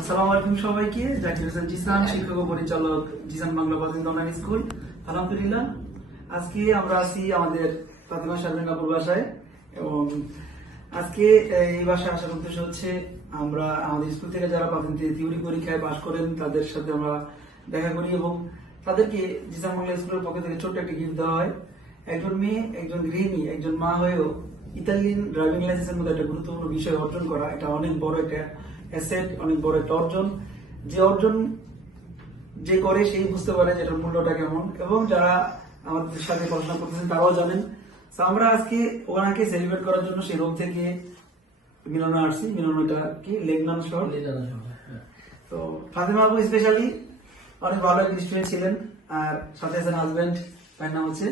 আসসালামু আলাইকুম সবাইকে। জাকির হোসেন জিসান, শিক্ষক ও পরিচালক, জিসান বাংলা প্রাথমিক অনলাইন স্কুল। আলহামদুলিল্লাহ, আজকে আমরা আছি আমাদের ফাতেমা শারমিন আপুর বাসায় এবং আজকে এই বাসায় আসার উদ্দেশ্য হচ্ছে আমরা আমাদের স্কুল থেকে যারা থিওরি পরীক্ষায় পাশ করেন তাদের সাথে আমরা দেখা করি এবং তাদেরকে জিসান বাংলা স্কুলের পক্ষ থেকে ছোট্ট একটা গিফট দেওয়া হয়। একজন মেয়ে, একজন গৃহিণী, একজন মা হয়েও ইতালিয়ান ড্রাইভিং লাইসেন্সের মধ্যে একটা গুরুত্বপূর্ণ বিষয় অর্জন করা, এটা অনেক বড় একটা অ্যাসেট, অনেক বড় একটা অর্জন। যে অর্জন যে করে সেই বুঝতে পারে যে এটার মূল্যটা কেমন, এবং যারা আমাদের সাথে পড়াশোনা করতেছেন তারাও জানেন। তো আমরা আজকে ওনাকে সেলিব্রেট করার জন্য সেই রোগ থেকে মিলনে আসছি। মিলনটা কি লেগনান শহর। তো ফাতেমা আপু স্পেশালি অনেক ভালো একটা স্টুডেন্ট ছিলেন, আর সাথে আছেন হাজবেন্ড, তার নাম হচ্ছে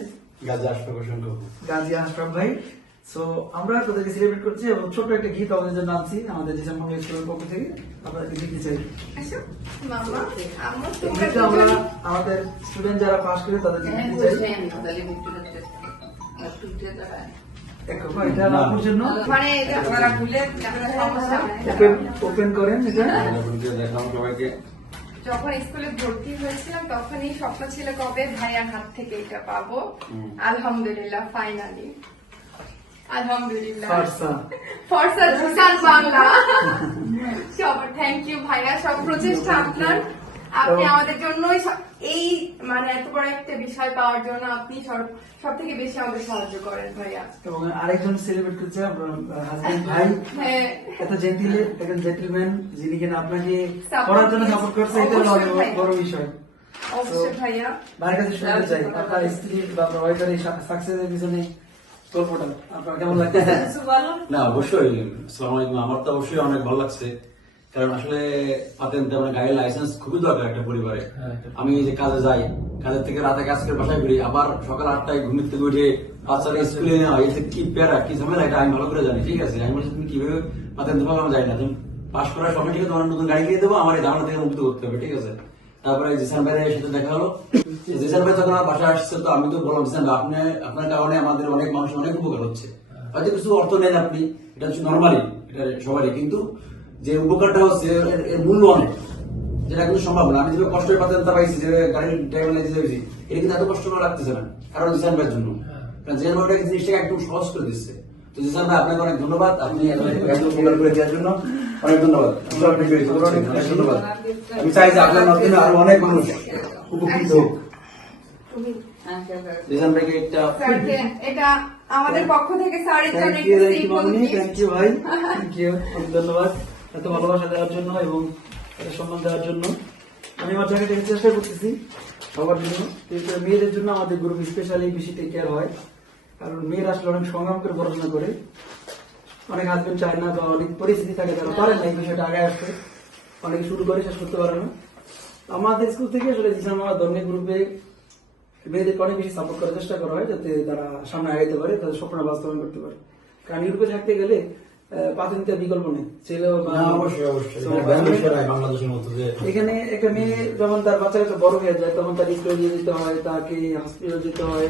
গাজী আশরাফ ভাই। সো আমরা তাদেরকে সেলিব্রেট করছি এবং ছোট্ট একটা গীত আমাদের জন্য আনছি আমাদের জিসান বাংলা স্কুলের পক্ষ থেকে আপনাদেরকে দিতে চাই। আমরা আমাদের স্টুডেন্ট যারা পাস করে তাদেরকে দিতে চাই। এটা আপুর জন্য ওপেন করেন। এটা যখন স্কুলে ভর্তি হয়েছিলাম তখনই স্বপ্ন ছিল কবে ভাইয়ার হাত থেকে এটা পাবো। আলহামদুলিল্লাহ, ফাইনালি আলহামদুলিল্লাহ। ফরসা জিসান বাংলা। সব থ্যাংক ইউ ভাইয়া, সব প্রচেষ্টা আপনার। আপনি আমাদের জন্য এই এত বড় একটা বিষয় পাওয়ার জন্য আপনি সব থেকে বেশি আমাদের সাহায্য করেন ভাইয়া। এবং আরেকজন সেলিব্রেট করছে আপনার হাজবেন্ড ভাই, এত জেন্টলম্যান যিনি কিনা আপনাকে পড়ার জন্য সাপোর্ট করছে, এটা অনেক বড় বিষয়। অবশ্যই ভাইয়া, ভাইয়ের কাছে শুনতে চাই আপনার স্ত্রী বা আপনার ওয়াইফের এই সাকসেসের পিছনে গল্পটা আপনার কেমন লাগছে? না অবশ্যই, আসসালামু আলাইকুম। আমার তো অবশ্যই অনেক ভালো লাগছে, কারণ আসলে পাতেন্ট মানে গাড়ির লাইসেন্স খুবই দরকার একটা পরিবারে। আমি যে কাজে যাই, কাজের থেকে রাতে কাজ করে বাসায় ফিরি, আবার সকাল 8টায় ঘুম থেকে উঠে বাচ্চারা স্কুলে নেওয়া, এতে কি প্যারা কি ঝামেলা, এটা আমি ভালো করে জানি। ঠিক আছে, আমি বলছি তুমি কিভাবে পাতেন্ট পাবো আমি জানি না, তুমি পাস করার সময় ঠিক আছে তোমার নতুন গাড়ি কিনে দেবো, আমার এই ঝামেলা থেকে মুক্ত করতে হবে। ঠিক আছে, তারপরে জিসান ভাইয়ের সাথে দেখা হলো। জিসান ভাই যখন আমার বাসায় আসছে তো আমি তো বললাম জিসান ভাই আপনার কারণে আমাদের অনেক মানুষ অনেক উপকার হচ্ছে। হয়তো কিছু অর্থ নেন আপনি, এটা হচ্ছে নর্মালি, এটা সবারই, কিন্তু যে উপকারটা হচ্ছে এর মূল্য অনেক, যেটা কিন্তু সম্ভব না। আমি যেভাবে কষ্টের পাতেনটা পাইছি, যে গাড়ির ড্রাইভার লাইসেন্স হয়েছি, এটা কিন্তু এত কষ্ট করা লাগতেছে না, কারণ জিসান ভাইয়ের জন্য। কারণ জিসান ভাই জিনিসটাকে একদম সহজ করে দিচ্ছে। তো জিসান ভাই আপনাকে অনেক ধন্যবাদ, আপনি উপকার করে দেওয়ার জন্য অনেক ধন্যবাদ। অনেক ধন্যবাদ। আমি চাই যে আপনার মাধ্যমে আরো অনেক মানুষ উপকৃত হোক। জিসান ভাইকে এটা আমাদের পক্ষ থেকে স্যারের জন্য থ্যাংক ইউ ভাই, থ্যাংক ইউ, ধন্যবাদ এত ভালোবাসা দেওয়ার জন্য এবং এত সম্মান দেওয়ার জন্য। আমি আমার জায়গা থেকে চেষ্টা করতেছি সবার জন্য, কিন্তু মেয়েদের জন্য আমাদের গ্রুপ স্পেশালি বেশি টেক কেয়ার হয়, কারণ মেয়েরা আসলে অনেক সংগ্রাম করে পড়াশোনা করে, অনেক হাজবেন্ড চায় না বা অনেক পরিস্থিতি থাকে তারা পারে না এই বিষয়টা আগে আসতে, অনেকে শুরু করে শেষ করতে পারে না। আমাদের স্কুল থেকে আসলে জিসান বাংলা ধর্মের গ্রুপে মেয়েদেরকে অনেক বেশি সাপোর্ট করার চেষ্টা করা হয়, যাতে তারা সামনে আগাইতে পারে, তাদের স্বপ্ন বাস্তবায়ন করতে পারে। কারণ ইউরোপে থাকতে গেলে প্রাথমিক বিকল্প নেই, ছেলে এখানে একটা মেয়ে যখন তার বাচ্চা একটা বড় হয়ে যায় তখন তার স্কুলে দিয়ে দিতে হয়, তাকে হসপিটালে যেতে হয়,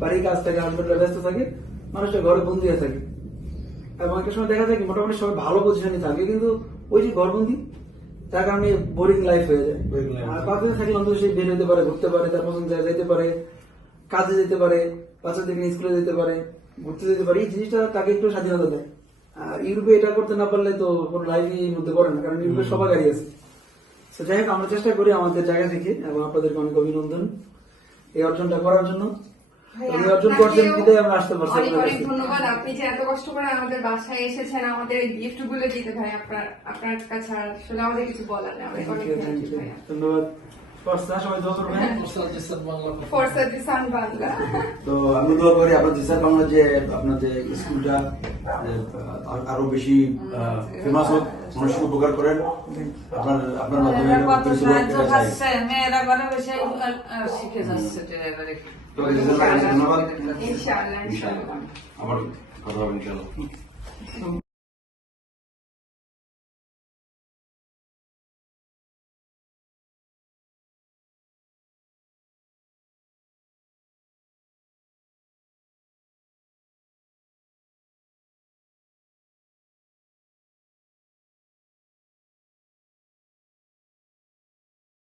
বাড়ির কাজ থাকে, হাসপাতালে ব্যস্ত থাকে, মানুষের ঘরে বন্দি হয়ে থাকে। এবং একটা সময় দেখা যায় কি মোটামুটি সবাই ভালো পজিশনে থাকে, কিন্তু ওই যে ঘরবন্দি তার কারণে বোরিং লাইফ হয়ে যায়। আর প্রাথমিক থাকলে অন্তত সে বের হতে পারে, ঘুরতে পারে, তার পছন্দ জায়গায় যেতে পারে, কাজে যেতে পারে, বাচ্চাদের নিয়ে স্কুলে যেতে পারে, ঘুরতে যেতে পারে। এই জিনিসটা তাকে একটু স্বাধীনতা দেয়। আর ইউরোপে এটা করতে না পারলে তো কোনো লাইফই মধ্যে পড়ে না, কারণ ইউরোপে সবার গাড়ি আছে। তো যাই হোক, আমরা চেষ্টা করি আমাদের জায়গা থেকে, এবং আপনাদেরকে অনেক অভিনন্দন এই অর্জনটা করার জন্য। অর্জন করছেন বিদায় আমরা আসতে পারছি। অনেক ধন্যবাদ, আপনি যে এত কষ্ট করে আমাদের বাসায় এসেছেন আমাদের এই গিফট গুলো দিতে। ভাই আপনার কাছে আসলে আমাদের কিছু বলার নেই। ধন্যবাদ। সবাই দোয়া করবেন। ফরসা জিসান বাংলা। তো আমি দোয়া করি আপনার জিসান বাংলা যে আপনার যে স্কুলটা আরো বেশি ফেমাস হোক, মানুষকে উপকার করেন। আপনার মাধ্যমে মেয়েরা ঘরে বসে শিখে যাচ্ছে ড্রাইভারে। ধন্যবাদ। ইনশাআল্লাহ আবার কথা হবে ইনশাআল্লাহ।